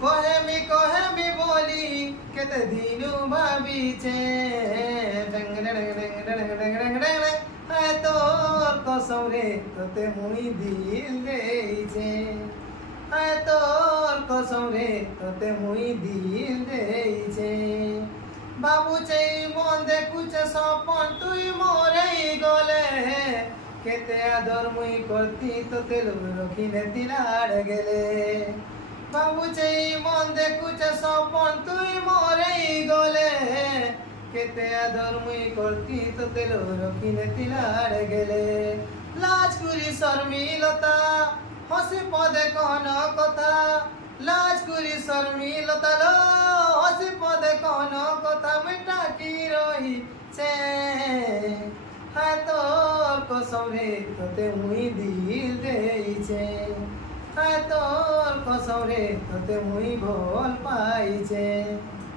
কহেমি বলি কেতে দিনু ভাবিছে তোর কসম রে তোতে মুই দিল দেইছে তোর কসম রে তোতে মুই দিল দেইছে বাবুছে মন দেখুছে স্বপন তুই মরেই গলে কেতে আদর মুই করতি তোতে রখিনে দিলাড় গেলে বাবুছে মন দেখুছে স্বপন তুই মরেই গলে কেতে আদর মুই করতি তোতে রখিনে দিলাড় গেলে লাজ করি শর্মিলতা হসি পদে কোন কথা লাজ করি শর্মিলতা লো হসি পদে কোন কথা মিটা কি রহিছে তোর কসম রে তোতে মুই দিল দেইছে তোর কসম রে তোতে মুই ভুল পাইছে